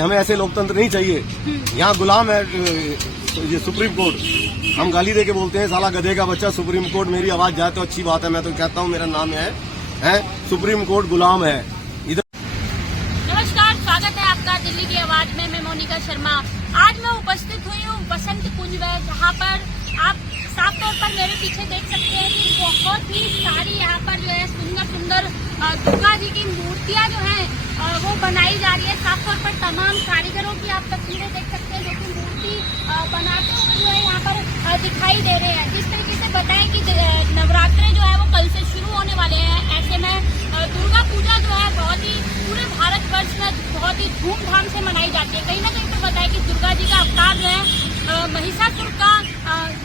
हमें ऐसे लोकतंत्र नहीं चाहिए। यहाँ गुलाम है ये सुप्रीम कोर्ट। हम गाली दे के बोलते हैं साला गधे का बच्चा। सुप्रीम कोर्ट मेरी आवाज जाए तो अच्छी बात है, मैं तो कहता हूँ मेरा नाम है सुप्रीम कोर्ट गुलाम है इधर। नमस्कार, स्वागत है आपका दिल्ली की आवाज में। मैं मोनिका शर्मा। आज मैं उपस्थित हुई हूँ बसंत कुंज में, जहाँ पर आप साफ तौर पर मेरे पीछे देख सकते हैं कि बहुत ही सारी यहाँ पर जो है सुंदर सुंदर दुर्गा जी की मूर्तियाँ जो हैं वो बनाई जा रही है। साफ तौर पर तमाम कारीगरों की आप तस्वीरें देख सकते हैं जो कि मूर्ति बनाते हुए जो है यहाँ पर दिखाई दे रहे हैं। जिस तरीके से बताएं कि नवरात्रे जो है वो कल से शुरू होने वाले हैं, ऐसे में दुर्गा पूजा जो है बहुत ही पूरे भारतवर्ष में बहुत ही धूमधाम से मनाई जाती है। कहीं ना कहीं पर बताएं कि दुर्गा जी का अवतार जो है महिषासुर का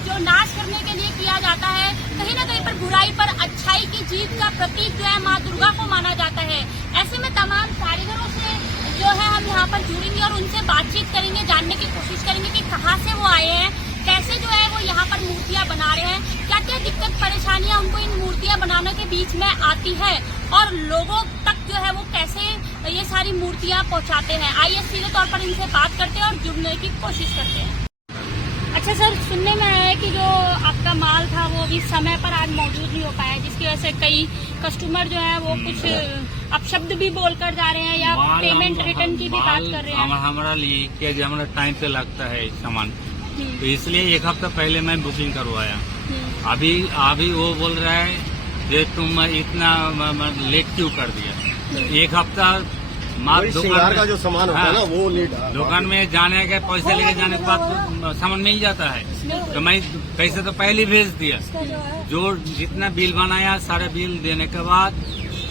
जो नाश करने के लिए किया जाता है। कहीं ना कहीं पर बुराई पर अच्छाई की जीत का प्रतीक जो है माँ दुर्गा को माना जाता है। ऐसे में तमाम कारीगरों से जो है हम यहाँ पर जुड़ेंगे और उनसे बातचीत करेंगे, जानने की कोशिश करेंगे कि कहाँ से वो आए हैं, कैसे जो है वो यहाँ पर मूर्तियाँ बना रहे हैं, क्या क्या दिक्कत परेशानियाँ उनको इन मूर्तियाँ बनाने के बीच में आती है और लोगों तक जो है वो कैसे ये सारी मूर्तियाँ पहुँचाते हैं। आइए सीधे तौर पर इनसे बात करते हैं और जुड़ने की कोशिश करते हैं। अच्छा सर, सुनने में आया है कि जो आपका माल था वो अभी समय पर आज मौजूद नहीं हो पाया, जिसकी वजह से कई कस्टमर जो है वो कुछ अपशब्द भी बोलकर जा रहे हैं या पेमेंट रिटर्न की भी बात कर रहे हैं। हमारा लिए क्या हमारा टाइम पे लगता है सामान, तो इसलिए एक हफ्ता पहले मैं बुकिंग करवाया। अभी वो बोल रहा है कि तुम इतना लेट क्यों कर दिया। एक हफ्ता दुकान का जो सामान होता है ना वो लेट, दुकान में जाने के पैसे लेके जाने के बाद सामान मिल जाता है, तो मैं पैसे तो पहले ही भेज दिया। जो जितना बिल बनाया सारे बिल देने के बाद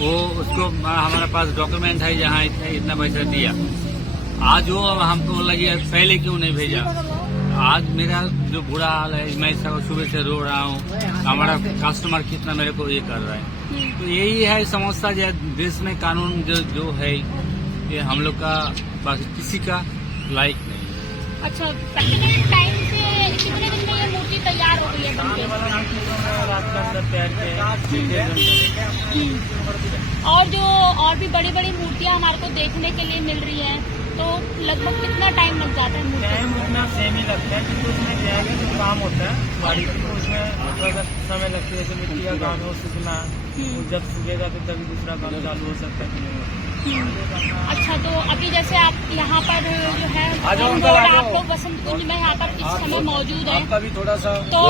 वो उसको हमारे पास डॉक्यूमेंट है जहाँ इतना पैसा दिया। आज वो हमको लगे पहले क्यों नहीं भेजा। आज मेरा जो बुरा हाल है, मैं सुबह से रो रहा हूँ, हमारा कस्टमर कितना मेरे को ये कर रहा है। तो यही है समस्या जो देश में कानून जो है ये हम लोग का बाकी किसी का लाइक नहीं है। अच्छा, टाइम से कितने दिन में ये मूर्ति तैयार हो गई है बनके? और भी बड़ी बड़ी मूर्तियाँ हमारे को देखने के लिए मिल रही हैं, तो लगभग कितना टाइम लग जाता है? टाइम उतना सेम ही लगता है, क्योंकि उसमें क्या है जो काम होता है बारीक, तो उसमें थोड़ा समय लगता है। जैसे मिट्टी का काम है वो सीखना, जब सूखेगा तो तभी दूसरा काम चालू हो सकता है। अच्छा, तो अभी जैसे आप यहाँ पर जो है आप लोग बसंत कुंज में यहाँ पर इस समय मौजूद है, आपका भी थोड़ा सा तो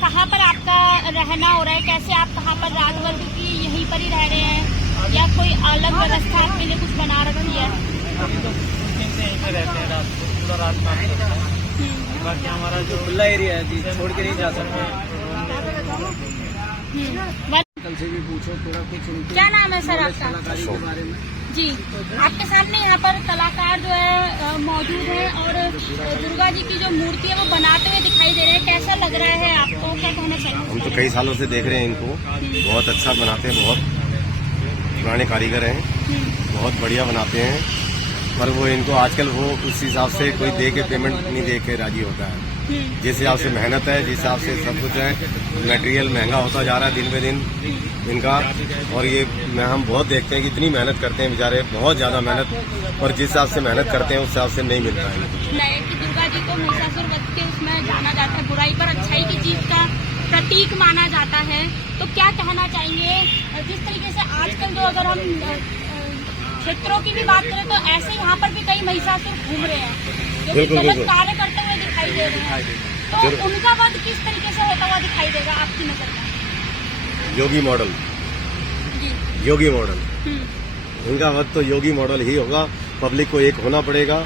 कहाँ पर आपका रहना हो रहा है? कैसे आप कहाँ पर रात भर की यहीं पर ही रह रहे हैं या कोई अलग व्यवस्था आपके लिए कुछ बना रखी है? अभी तो कुछ से यहीं पे रहते हैं, रात को पूरा रात काम करते हैं। बाकी हमारा जो खुला एरिया है छोड़ के नहीं जा सकते। कल से भी पूछो थोड़ा कुछ। क्या नाम है सर आपका? के बारे में जी, आपके सामने यहाँ पर कलाकार जो है मौजूद है और दुर्गा जी की जो मूर्ति है वो बनाते हुए दिखाई दे रहे हैं। कैसा लग रहा है आपको, क्या कहना चाहिए? हम तो कई सालों से देख रहे हैं इनको, बहुत अच्छा बनाते हैं, बहुत पुराने कारीगर हैं, बहुत बढ़िया बनाते हैं। पर वो इनको आजकल वो उस हिसाब से कोई दे के पेमेंट नहीं दे के राजी होता है। जिस हिसाब से मेहनत है, जिस हिसाब से सब कुछ है, मटेरियल महंगा होता जा रहा है दिन पे दिन इनका। और ये हम बहुत देखते हैं कि इतनी मेहनत करते हैं बेचारे, बहुत ज्यादा मेहनत, और जिस हिसाब से मेहनत करते हैं उस हिसाब से नहीं मिलता है। कि दुर्गा जी को महिषासुर वध के उसमें जाना जाता है, बुराई पर अच्छाई की जीत का प्रतीक माना जाता है, तो क्या कहना चाहेंगे? जिस तरीके से आजकल जो अगर हम क्षेत्रों की भी बात करें तो ऐसे यहाँ पर भी कई महिषासुर घूम रहे हैं जो कि गलत कार्य करते हुए दिखाई दे रहे हैं, तो उनका वध किस तरीके से होता हुआ दिखाई देगा आपकी नजर में? योगी मॉडल, योगी मॉडल, इनका वध तो योगी मॉडल ही होगा। पब्लिक को एक होना पड़ेगा।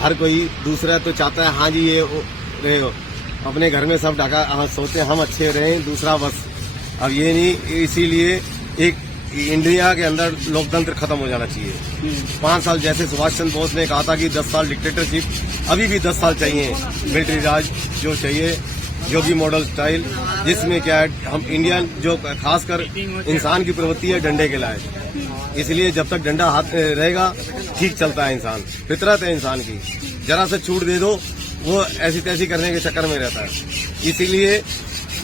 हर कोई दूसरा तो चाहता है हाँ जी ये अपने घर में सब ढका सोते हम अच्छे रहें, दूसरा बस अब ये नहीं। इसीलिए एक इंडिया के अंदर लोकतंत्र खत्म हो जाना चाहिए। 5 साल जैसे सुभाष चंद्र बोस ने कहा था कि 10 साल डिक्टेटरशिप, अभी भी 10 साल चाहिए मिलिट्री राज जो चाहिए, योगी मॉडल स्टाइल, जिसमें क्या है हम इंडियन जो खासकर इंसान की प्रवृत्ति है डंडे के लायक। इसलिए जब तक डंडा हाथ में रहेगा ठीक चलता है इंसान, फितरत है इंसान की। जरा से छूट दे दो वो ऐसी तैसी करने के चक्कर में रहता है। इसीलिए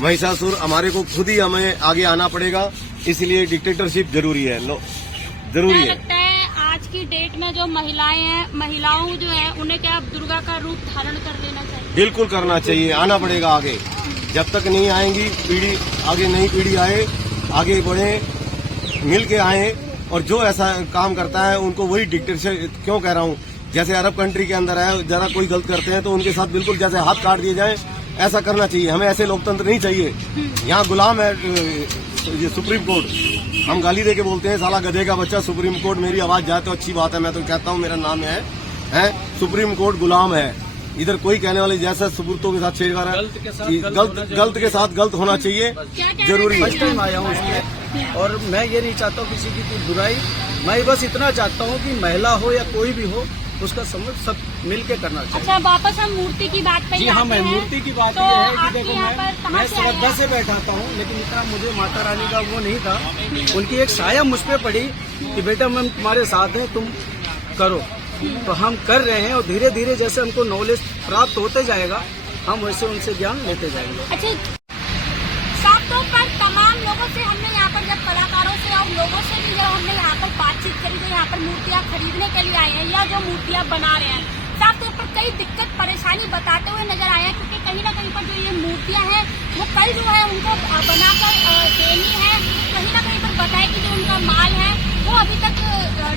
महिषासुर हमारे को खुद ही हमें आगे आना पड़ेगा, इसलिए डिक्टेटरशिप जरूरी है। जरूरी है। लगता है आज की डेट में जो महिलाएं हैं, महिलाओं जो है उन्हें क्या अब दुर्गा का रूप धारण कर लेना चाहिए? बिल्कुल करना चाहिए, आना पड़ेगा आगे। जब तक नहीं आएंगी पीढ़ी, आगे नई पीढ़ी आए, आगे बढ़े, मिल के आए, और जो ऐसा काम करता है उनको वही डिक्टेटरशिप, क्यों कह रहा हूँ, जैसे अरब कंट्री के अंदर है, जरा कोई गलत करते हैं तो उनके साथ बिल्कुल जैसे हाथ काट दिए जाए, ऐसा करना चाहिए। हमें ऐसे लोकतंत्र नहीं चाहिए। यहाँ गुलाम है ये सुप्रीम कोर्ट, हम गाली दे के बोलते हैं साला गधे का बच्चा, सुप्रीम कोर्ट मेरी आवाज जाए तो अच्छी बात है, मैं तो कहता हूँ मेरा नाम है सुप्रीम कोर्ट गुलाम है। इधर कोई कहने वाले जैसा सुपुर्तों के साथ छेड़छाड़ है, गलत के साथ गलत होना चाहिए, जरूरी है। फर्स्ट टाइम आया हूँ उसके, और मैं ये नहीं चाहता हूँ किसी की कोई बुराई, मैं बस इतना चाहता हूँ कि महिला हो या कोई भी हो उसका समझ सब मिल के करना चाहिए। अच्छा, वापस हम मूर्ति की बात पे जी हाँ, मैं मूर्ति की बात तो ये है कि आपके देखो यहाँ पर मैं कहाँ से आए श्रद्धा हैं? से बैठाता हूँ, लेकिन इतना मुझे माता रानी का वो नहीं था। उनकी एक साया मुझ पे पड़ी कि बेटा मैं तुम्हारे साथ हैं, तुम करो, तो हम कर रहे हैं। और धीरे धीरे जैसे हमको नॉलेज प्राप्त होते जाएगा, हम वैसे उनसे ज्ञान लेते जाएंगे। अच्छा, साफ तौर पर तमाम लोगों से हमने यहाँ पर, जब कलाकारों से और लोगों से भी जब हमने यहाँ पर बातचीत करी, जो यहाँ पर मूर्तियाँ खरीदने के लिए आए हैं या जो मूर्तियाँ बना रहे हैं, साफ तौर पर कई दिक्कत परेशानी बताते हुए नजर आए हैं, क्योंकि कहीं ना कहीं पर जो ये मूर्तियाँ हैं वो कल जो है उनको बनाकर देनी है, कहीं ना कहीं पर बताए कि जो उनका माल है वो अभी तक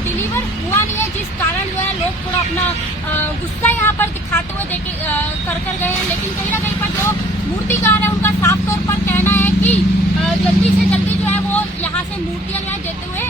डिलीवर हुआ नहीं है, जिस कारण जो है लोग थोड़ा अपना गुस्सा यहाँ पर दिखाते हुए कर गए हैं। लेकिन कहीं ना कहीं पर जो मूर्तिकार है उनका साफ तौर पर कहना है कि जल्दी से जल्दी जो है वो यहाँ से मूर्तियाँ जो है देते हुए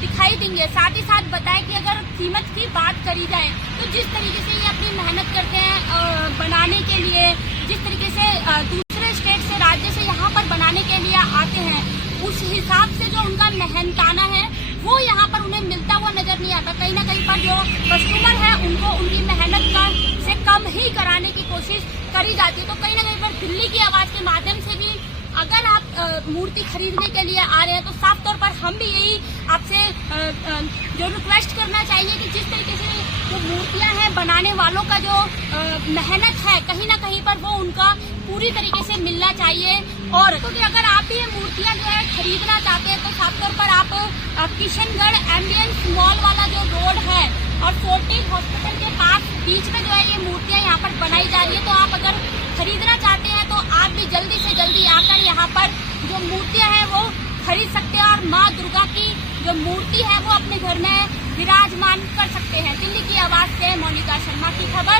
दिखाई देंगे। साथ ही साथ बताए कि अगर कीमत की बात करी जाए तो जिस तरीके से ये अपनी मेहनत करते हैं बनाने के लिए, जिस तरीके से दूसरे स्टेट से, राज्य से यहाँ पर बनाने के लिए आते हैं, उस हिसाब से जो उनका मेहनताना है वो यहाँ पर उन्हें मिलता हुआ नजर नहीं आता। कहीं ना कहीं पर जो कस्टमर है उनको उनकी मेहनत का से कम ही कराने की कोशिश करी जाती है। तो कहीं ना कहीं पर दिल्ली की आवाज के माध्यम से भी अगर आप मूर्ति खरीदने के लिए आ रहे हैं तो साफ तौर पर हम भी यही आपसे जो रिक्वेस्ट करना चाहिए कि जिस तरीके से जो मूर्तियां हैं बनाने वालों का जो मेहनत है, कहीं ना कहीं पर वो उनका पूरी तरीके से मिलना चाहिए। और क्योंकि अगर आप भी ये मूर्तियां जो है खरीदना चाहते हैं तो साफ तौर पर आप किशनगढ़ एम्बियंस मॉल वाला जो रोड है और फोर्टिस हॉस्पिटल के पास बीच में जो है ये मूर्तियां यहाँ पर बनाई जा रही है, तो आप अगर खरीदना चाहते हैं तो आप भी जल्दी से जल्दी आकर यहाँ पर जो मूर्तियां हैं वो खरीद सकते हैं और माँ दुर्गा की जो मूर्ति है वो अपने घर में विराजमान कर सकते हैं। दिल्ली की आवाज से मोनिका शर्मा की खबर।